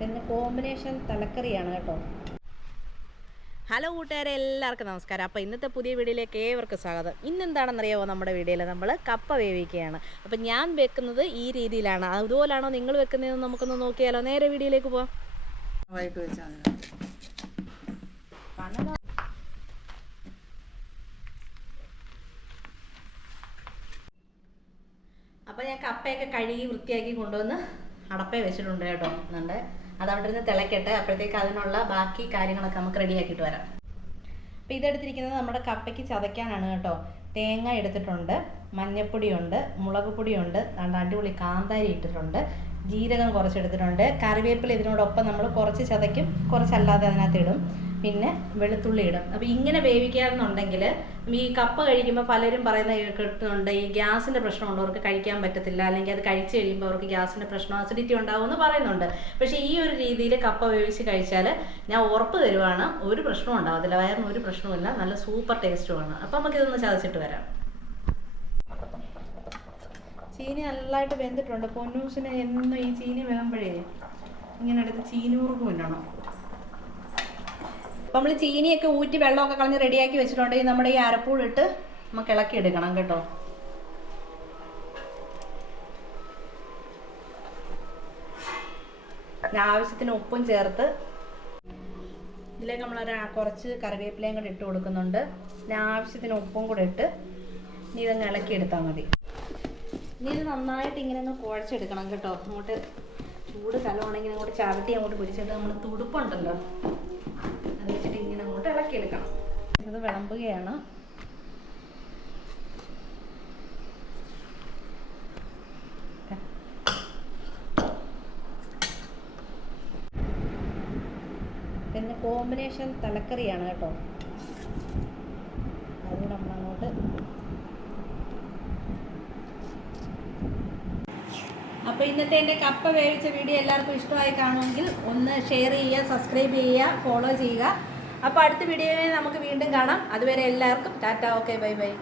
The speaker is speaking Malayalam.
പിന്നെ കോമ്പിനേഷൻ തലക്കറിയാണ് കേട്ടോ. ഹലോ കൂട്ടുകാരെ എല്ലാവർക്കും നമസ്കാരം. അപ്പോൾ ഇന്നത്തെ പുതിയ വീഡിയോയിലേക്ക് ഏവർക്കും സ്വാഗതം. ഇന്ന് എന്താണെന്നറിയാമോ നമ്മുടെ വീഡിയോയിൽ നമ്മൾ കപ്പ വേവിക്കുകയാണ്. അപ്പോൾ ഞാൻ വെക്കുന്നത് ഈ രീതിയിലാണ്. അതുപോലാണോ നിങ്ങൾ വെക്കുന്നതെന്ന് നമുക്കൊന്ന് നോക്കിയാലോ. നേരെ വീഡിയോയിലേക്ക് പോവാം. വൈകിട്ട് വെച്ചാൽ അപ്പോൾ ഞാൻ കപ്പയൊക്കെ കഴുകി വൃത്തിയാക്കി കൊണ്ടുവന്ന് അടപ്പേ വെച്ചിട്ടുണ്ട് കേട്ടോ. എന്നുണ്ട് അത് അവിടെ നിന്ന് തിളക്കട്ടെ. അപ്പോഴത്തേക്ക് അതിനുള്ള ബാക്കി കാര്യങ്ങളൊക്കെ നമുക്ക് റെഡിയാക്കിയിട്ട് വരാം. അപ്പോൾ ഇതെടുത്തിരിക്കുന്നത് നമ്മുടെ കപ്പയ്ക്ക് ചതയ്ക്കാനാണ് കേട്ടോ. തേങ്ങ എടുത്തിട്ടുണ്ട് മഞ്ഞപ്പൊടിയുണ്ട് മുളക് പൊടിയുണ്ട് അടിപൊളി കാന്താരി ഇട്ടിട്ടുണ്ട്. ജീരകം കുറച്ചെടുത്തിട്ടുണ്ട്. കറിവേപ്പില ഇതിനോടൊപ്പം നമ്മൾ കുറച്ച് ചതയ്ക്കും കുറച്ചല്ലാതെ അതിനകത്ത് ഇടും. പിന്നെ വെളുത്തുള്ളി ഇടും. അപ്പോൾ ഇങ്ങനെ വേവിക്കാന്നുണ്ടെങ്കിൽ ഈ കപ്പ കഴിക്കുമ്പോൾ പലരും പറയുന്ന കേട്ടിട്ടുണ്ട് ഈ ഗ്യാസിന്റെ പ്രശ്നമുള്ളവർക്ക് കഴിക്കാൻ പറ്റത്തില്ല. അല്ലെങ്കിൽ അത് കഴിച്ചു കഴിയുമ്പോൾ അവർക്ക് ഗ്യാസിന്റെ പ്രശ്നം അസിഡിറ്റി ഉണ്ടാകുമെന്ന് പറയുന്നുണ്ട്. പക്ഷേ ഈ ഒരു രീതിയിൽ കപ്പ വേവിച്ച് കഴിച്ചാൽ ഞാൻ ഉറപ്പ് തരുവാണ് ഒരു പ്രശ്നവും ഉണ്ടാവത്തില്ല. വയറിന് ഒരു പ്രശ്നവുമില്ല. നല്ല സൂപ്പർ ടേസ്റ്റുമാണ്. അപ്പോൾ നമുക്കിതൊന്ന് ചതച്ചിട്ട് വരാം. ചീനി നല്ലതായിട്ട് വെന്തിട്ടുണ്ട്. പൊന്നൂസിന് എന്നും ഈ ചീനി വേകുമ്പോഴേ ഇങ്ങനെ എടുത്ത് ചീനൂർക്ക് മുന്നണം അപ്പം നമ്മൾ ചീനിയൊക്കെ ഊറ്റി വെള്ളമൊക്കെ കളഞ്ഞ് റെഡിയാക്കി വെച്ചിട്ടുണ്ടെങ്കിൽ നമ്മുടെ ഈ അരപ്പൂളിട്ട് നമുക്ക് ഇളക്കി എടുക്കണം കേട്ടോ. ആവശ്യത്തിന് ഉപ്പും ചേർത്ത് ഇതിലേക്ക് നമ്മൾ കുറച്ച് കറിവേപ്പിലയും കൂടെ ഇട്ട് കൊടുക്കുന്നുണ്ട്. പിന്നെ ആവശ്യത്തിന് ഉപ്പും കൂടെ ഇട്ട് ഇനി ഇതങ്ങ് ഇളക്കി എടുത്താൽ മതി. ഇനി ഇത് നന്നായിട്ട് ഇങ്ങനെ ഒന്ന് കുഴച്ചെടുക്കണം കേട്ടോ. അങ്ങോട്ട് ചൂട് സ്ഥലമാണെങ്കിൽ അങ്ങോട്ട് ചവിട്ടി അങ്ങോട്ട് പിടിച്ചിട്ട് നമ്മൾ തുടുപ്പുണ്ടല്ലോ. അത് വെച്ചിട്ട് ഇങ്ങനെ അങ്ങോട്ട് ഇളക്കി ഇളക്കിയെടുക്കണം. ഇത് വിളമ്പുകയാണ്. പിന്നെ കോമ്പിനേഷൻ തലക്കറിയാണ് കേട്ടോ. അപ്പോൾ ഇന്നത്തെ എന്റെ കപ്പ വേവിച്ച വീഡിയോ എല്ലാവർക്കും ഇഷ്ടമായി കാണുമെങ്കിൽ ഒന്ന് ഷെയർ ചെയ്യുക സബ്സ്ക്രൈബ് ചെയ്യുക ഫോളോ ചെയ്യുക. അപ്പോൾ അടുത്ത വീഡിയോയിൽ നമുക്ക് വീണ്ടും കാണാം. അതുവരെ എല്ലാവർക്കും ടാറ്റ ഓക്കെ ബൈ ബൈ